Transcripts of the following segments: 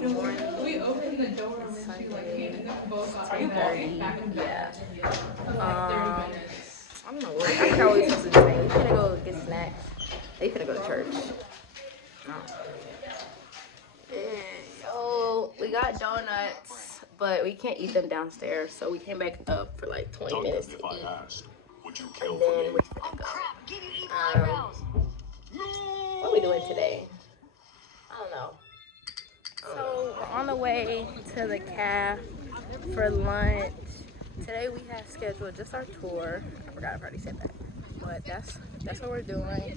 We opened the door and she like came and both got 10:30. Yeah. I don't know what. I forgot what we supposed to do today. We finna go get snacks. They finna go to church. No. So we got donuts, but we can't eat them downstairs. So we came back up for like 20 minutes to eat. And then we're finna go. What are we doing today? I don't know. So we're on the way to the caf for lunch. Today we have scheduled just our tour. I forgot I've already said that. But that's what we're doing.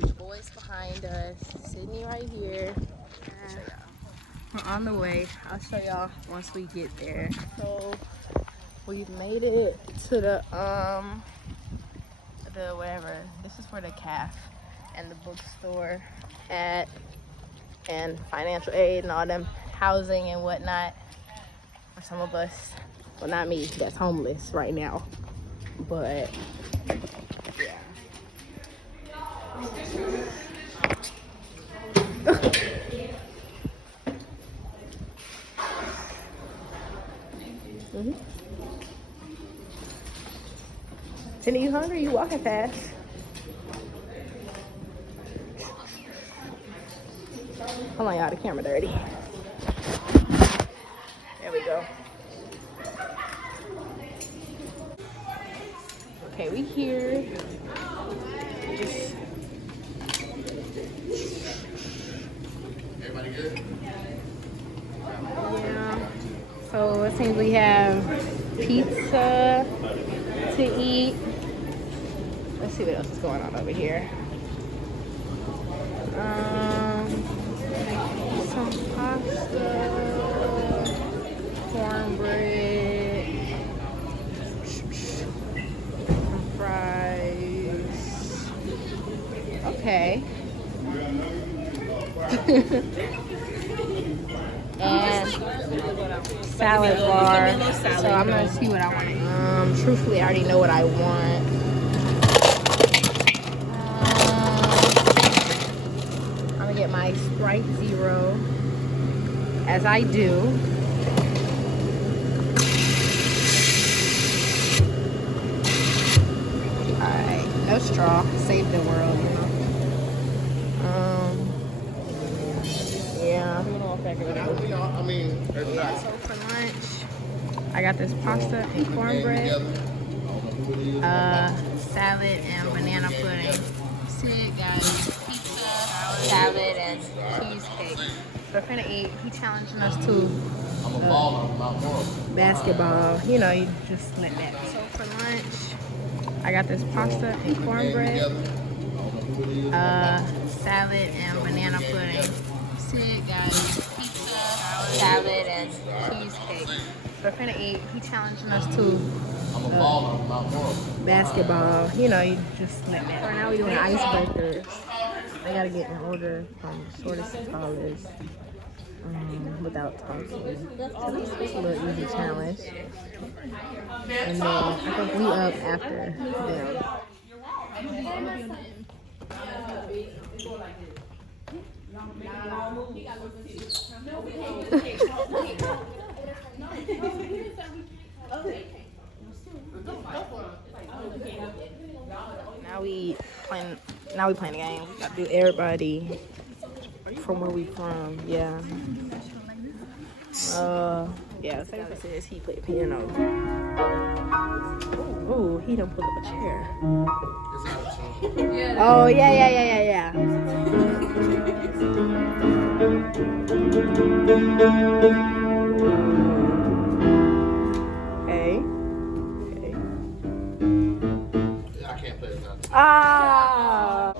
The boys behind us, Sydney right here. We're on the way. I'll show y'all once we get there. So we've made it to the whatever. This is where the caf and the bookstore at, and financial aid and all them housing and whatnot for some of us. Well, not me, that's homeless right now, but yeah. Tina, you hungry? You walking fast. Hold on, y'all, the camera dirty. There we go. Okay, we here. Everybody good? Yeah. So it seems we have pizza to eat. Let's see what else is going on over here. Some pasta, cornbread, some fries. Okay. And salad bar. So I'm gonna see what I want. Truthfully, I already know what I want. I'm gonna get my Sprite Zero, as I do. Alright, no straw. Save the world, you know. Yeah. Yeah. So for lunch, I got this pasta and cornbread, salad and banana pudding. Sid got pizza, salad, and cheesecake. So we're finna eat. He challenging us to basketball. You know, you just let that. So for lunch, I got this pasta and cornbread, salad and banana pudding. Sid got pizza, salad, and cheesecake. So we're finna eat. He challenging us to basketball. You know, you just let that. Right now we're doing icebreakers. I gotta get an order from shortest to tallest without talking. So this is a little easy challenge. And then I think we up after them. Now we playing the game. We gotta do everybody from where we from. Yeah. Yeah. Travis says he played piano. Ooh, he done pulled up a chair. Oh yeah. Okay. I can't play without you. Ah.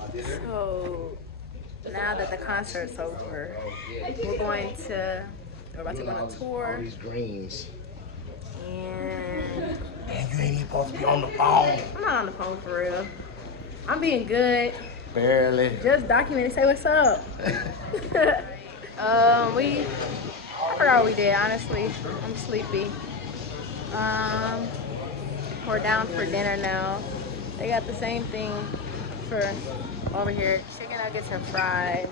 So now that the concert's over, we're about to go on a tour. These greens. And Man, you ain't even supposed to be on the phone. I'm not on the phone for real. I'm being good. Barely. Just document and say what's up. I forgot what we did, honestly. I'm sleepy. We're down for dinner now. They got the same thing for over here. Chicken nuggets and fries.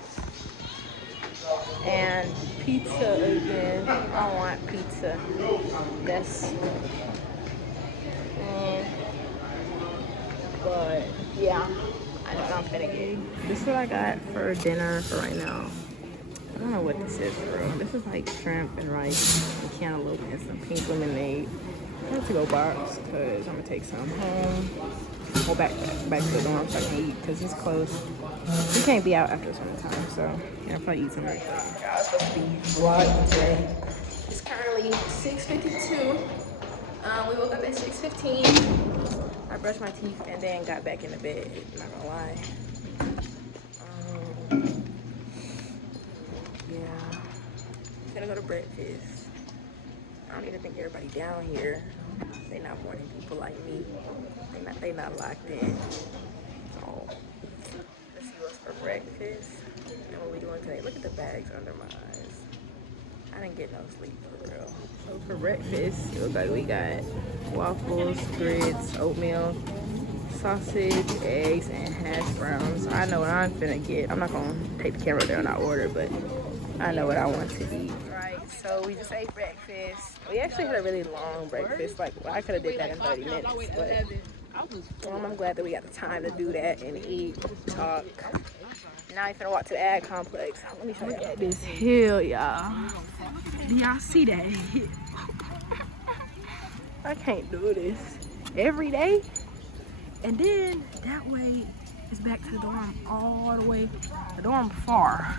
And pizza again. I want pizza. That's. But yeah, I think I'm finna get. This is what I got for dinner for right now. I don't know what this is, bro. This is like shrimp and rice and cantaloupe and some pink lemonade. I have to go box because I'm gonna take some home. Go back to the dorm so I can eat because it's close. We can't be out after some time, so yeah, I'll probably eat some right there. I was supposed to be vlogging today. It's currently 6:52. We woke up at 6:15. I brushed my teeth and then got back in the bed. I'm not gonna lie. Yeah. I'm gonna go to breakfast. I don't even think everybody down here. They not morning people like me. They not locked in. So let's see what's for breakfast and what we doing today. Look at the bags under my eyes. I didn't get no sleep for real. So for breakfast, it looks like we got waffles, grits, oatmeal, sausage, eggs, and hash browns. I know what I'm finna get. I'm not gonna take the camera there and not order, but I know what I want to eat. Right, so we just ate breakfast. We actually had a really long breakfast. Like, well, I could have did that in 30 minutes, but I'm glad that we got the time to do that and eat, talk. Now I'm finna walk to the ag complex. Let me show you this hill, y'all. Do y'all see that? I can't do this every day. And then that way it's back to the dorm all the way. The dorm far.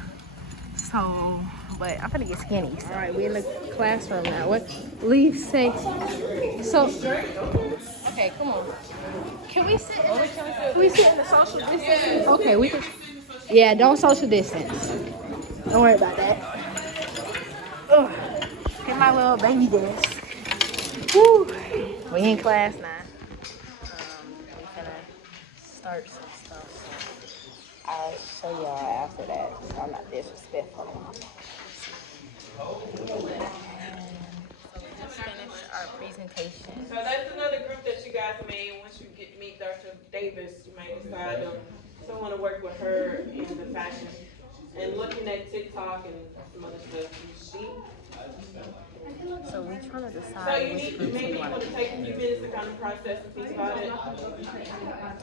So, but I'm gonna get skinny. So. All right, we in the classroom now. What Leaf say? So, okay, come on. Can we sit? Can we sit in the social distance? Okay, we can. Yeah, don't social distance. Don't worry about that. Ugh. Get my little baby desk. Woo. We in class now. We're gonna start some stuff. So I'll show y'all after that, so I'm not disrespectful. So we just finished our presentation. So that's another group that you guys made. Once you meet Dr. Davis, you might decide to someone to work with her in the fashion and looking at TikTok and some other stuff. So we trying to decide. So you need maybe you want to take a few minutes to kind of process and think about it.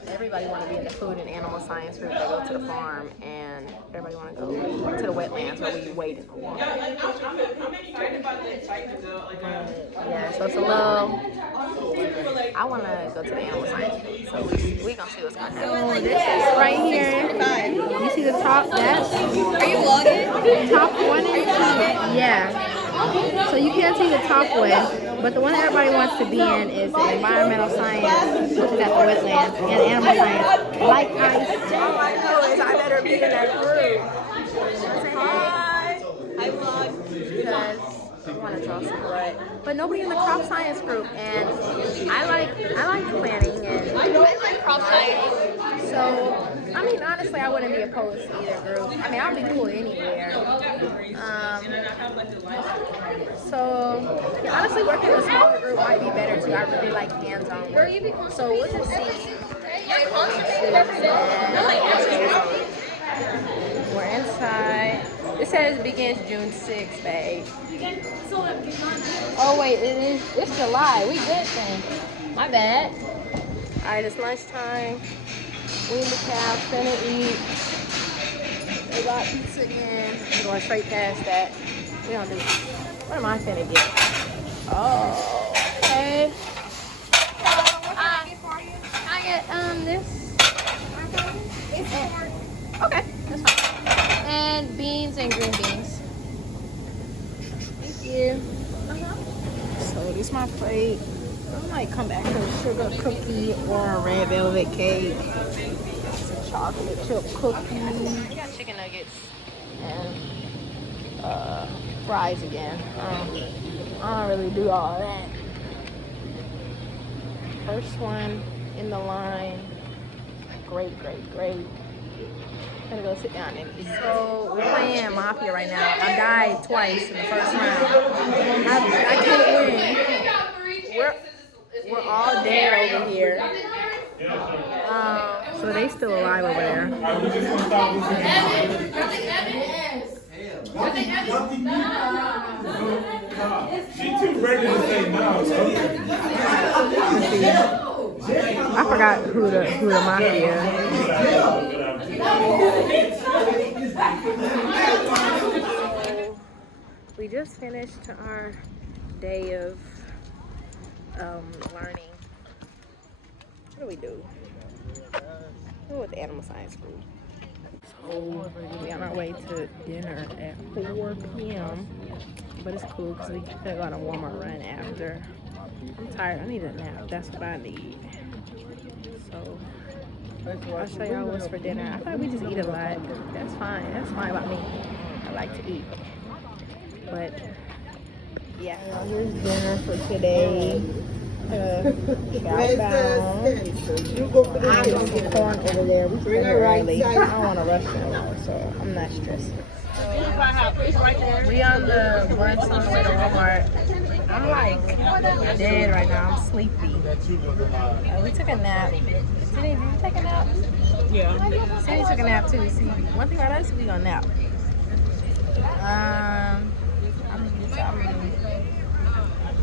Everybody want to be in the food and animal science group. They go to the farm, and everybody want to go to the wetlands where we wade in the water. I'm excited about the excitement though. Yeah, so it's a little. I want to go to the animal science group, so we gonna see what's gonna happen. So this is right here. You see the top? That's. Are you vlogging? Top one and two. Yeah. So you can't see the top one, but the one that everybody wants to be in is environmental science, which is at the wetlands, and animal science. Like all I know is I better be in that group. Hi. I vlog. Because I want to draw some blood, but nobody in the crop science group, and I like planning and I like crop science. so. I mean, honestly, I wouldn't be opposed to either group. I mean, I'll be cool anywhere. So, yeah, honestly, working in a smaller group might be better too. I really like hands-on work. So we'll just see. We're inside. It says it begins June 6th, babe. Oh wait, it's July. We good then. My bad. All right, it's lunchtime. We in the cab, finna eat. They got pizza again. I'm going straight past that. We don't do. What am I finna get? Oh, okay. I get this. Okay, that's fine. And beans and green beans. Thank you. So this is my plate. I might come back with a sugar cookie or a red velvet cake. Some chocolate chip cookie. I got chicken nuggets and fries again. I don't really do all that. First one in the line. Great. I'm gonna go sit down and eat. So we're playing Mafia right now. I died twice in the first round. I can't win. We're all dead over here. So they still alive over there. She too ready to say no. I forgot who the mafia. We just finished our day of learning. What do we do? We went to animal science group. So we on our way to dinner at 4 p.m. But it's cool because we could go on a Walmart run after. I'm tired. I need a nap. That's what I need. So I'll show y'all what's for dinner. I thought we just eat a lot. That's fine. That's fine by me. I like to eat. But yeah, here's dinner for today. Corn over there. We started early. I don't want to rush anymore, so I'm not stressed. We on the run on the way to Walmart. I'm like dead right now. I'm sleepy. We took a nap. Did you take a nap? Yeah. Cindy took a nap too. See, one thing about us, we gonna nap.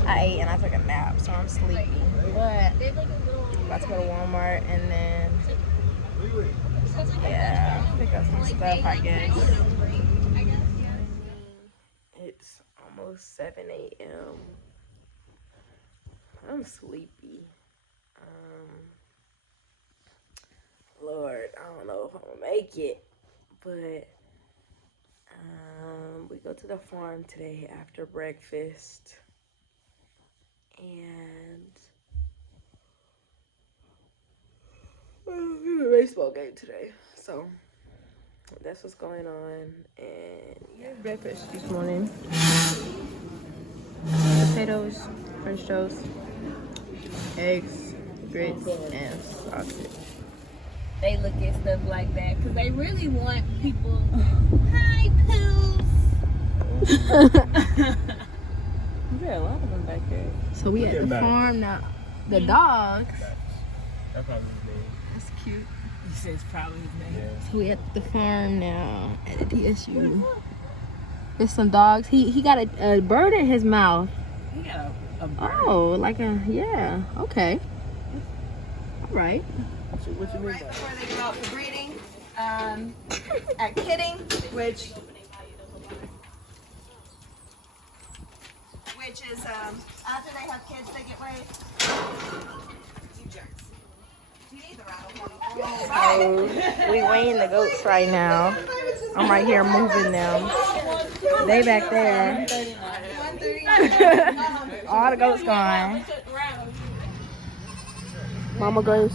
I ate and I took a nap, so I'm sleepy. But I'm about to go to Walmart and then pick up some stuff, I guess. It's almost 7 a.m. I'm sleepy. Lord, I don't know if I'm gonna make it, but we go to the farm today after breakfast, and we have a baseball game today, so that's what's going on. And breakfast this morning: potatoes, French toast, eggs, grits, and sausage. They look at stuff like that because they really want people. Hi, poos. Yeah, a lot of them back there. So we at the farm now. The dogs. That's probably his name. That's cute. He says probably his name. So we at the farm now at the TSU. There's some dogs. He got a bird in his mouth. He got a bird. Oh, like okay. All right. What you mean Right before they go out for breeding, at kidding, which is after they have kids, they get weighed. You jerks. Do you need the rattle? We weighing the goats right now. I'm right here moving them. They back there. All the goats gone. Mama Grace.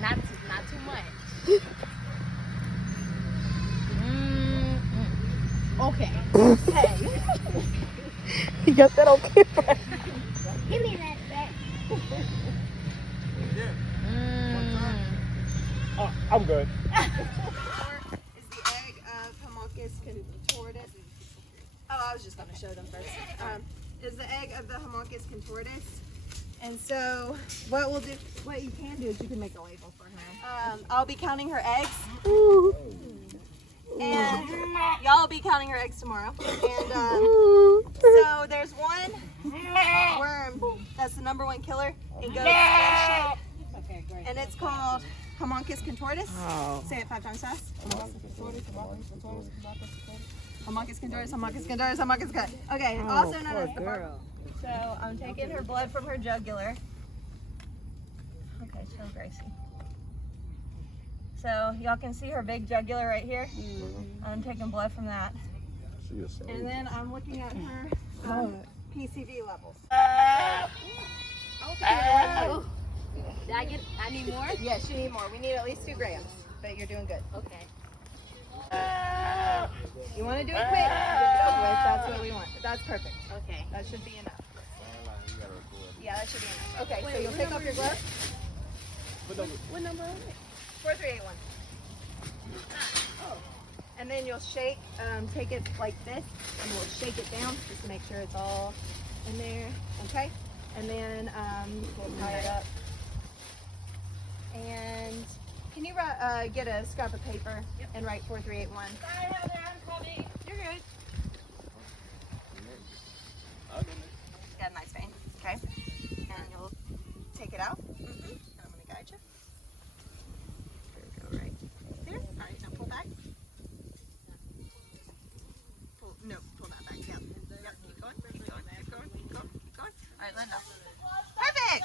Not too much. Okay. Hey. You got that on camera. Give me that back. Oh, I'm good. Is the egg of Homunculus contortus. Oh, I was just going to show them first. Is the egg of the Homunculus contortus. And so what you can do is you can make a label for her. I'll be counting her eggs. And y'all will be counting her eggs tomorrow. And so there's one worm that's the #1 killer in goat skin shape. Okay, great. And it's called Homunculus contortus. Oh. Say it 5 times fast. Homunculus contortus, Homunculus contortus, Homunculus contortus. Okay, also known as the girl. So I'm taking her blood from her jugular. Okay, show Gracie. So y'all can see her big jugular right here. I'm taking blood from that. And then I'm looking at her PCV levels. I need more? Yes, you need more. We need at least 2 grams, but you're doing good. Okay. You want to do it quick? Get it over with. That's what we want. That's perfect. Okay. That should be enough. Yeah, that should be enough. Okay, so you'll take off your gloves. What number is it? 4381. Oh. And then you'll shake, take it like this, and we'll shake it down just to make sure it's all in there. Okay? And then we'll tie it up. And can you get a scrap of paper and write 4381? Sorry, Heather, I'm coming. You're good. Got a nice vein, okay? And you'll take it out. And I'm gonna guide you. There we go, right there. All right, now pull back. Pull that back. Yep. Keep going. All right, let it out. Perfect.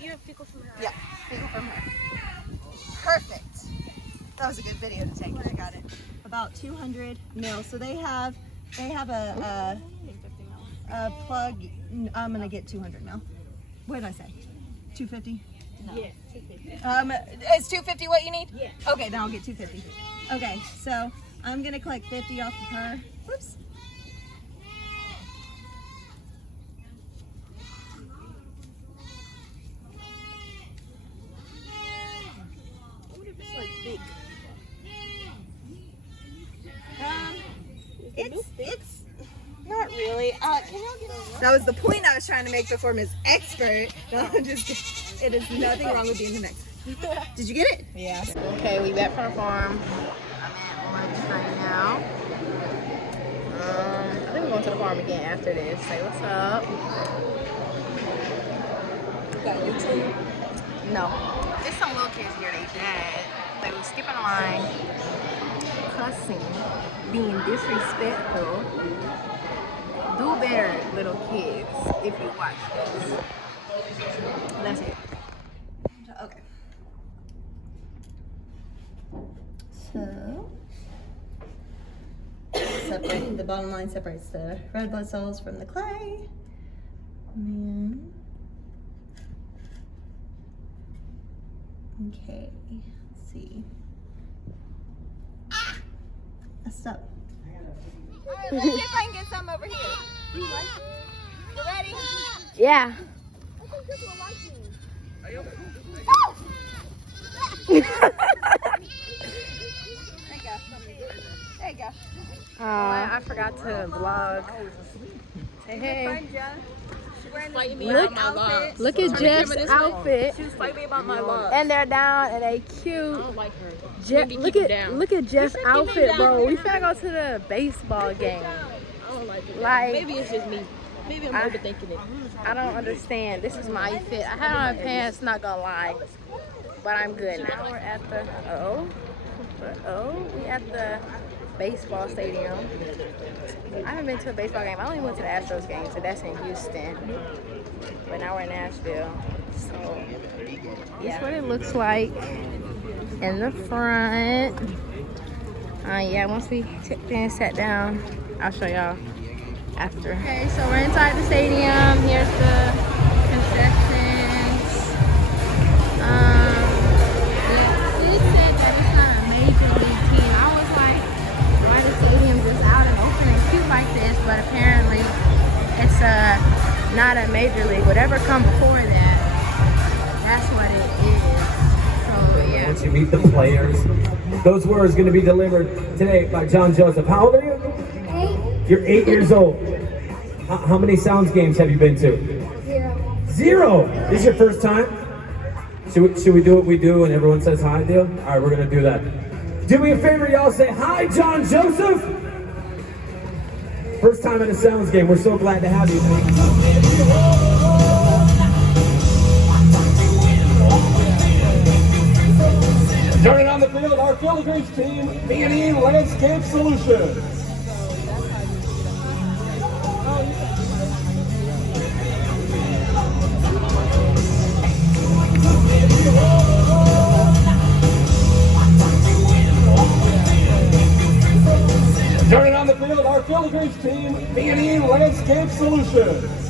You have fecal from her. Yeah, fecal from her. Perfect. That was a good video to take. I got it. About 200 mil. So they have a plug. I'm gonna get 200 mil. What did I say? 250? No. Yes, 250. Is 250 what you need? Yeah. Okay, then I'll get 250. Okay, so I'm gonna collect 50 off of her. Whoops. It's not really. That was the point I was trying to make before Ms. Expert. No, just it is nothing wrong with being the next. Did you get it? Yeah. Okay, we back from the farm. I'm at lunch right now. I think we're going to the farm again after this. Say what's up. You got YouTube? No. There's some little kids here, they dad. They was skipping a line, cussing, being disrespectful. Do better, little kids, if you watch this. That's it. Okay. So, separating the bottom line separates the red blood cells from the clay. And okay, let's see. Ah! Messed up. Alright, let's see if I can get some over here. You ready? Yeah. I think this will like me. There you go. There you go. I forgot to vlog. Say hey. Look at Jeff's outfit. She was fighting me about my love. And they're down and they cute. I don't like her. Jeff, look at Jeff's outfit, down bro. here. We finna go to the baseball game. I don't like it. Like, Maybe it's just me. Maybe I'm overthinking it. I don't understand. This is my fit. I had on my pants, not gonna lie, but I'm good now. We're at the we at the baseball stadium. I haven't been to a baseball game. I only went to the Astros game, so that's in Houston. But now we're in Nashville. So yeah, that's what it looks like in the front. Yeah, once we sat down, I'll show y'all after. Okay, so we're inside the stadium. Here's the concessions. It said that it's not a major league team. I was like, why the stadium just out and open and cute like this? But apparently, it's not a major league. Whatever come before that, that's what it is. So yeah. Once you meet the players, those words going to be delivered today by John Joseph. How old are you? 8. You're 8 years old. How many Sounds games have you been to? 0. This is your first time? Should we do what we do and everyone says hi, deal? All right, we're going to do that. Do me a favor, y'all say hi, John Joseph. First time in a Sounds game. We're so glad to have you. Turning on the field, our field of greens team, B&E Landscape Solutions. Turning on the field, our field of greens team, B&E Landscape Solutions.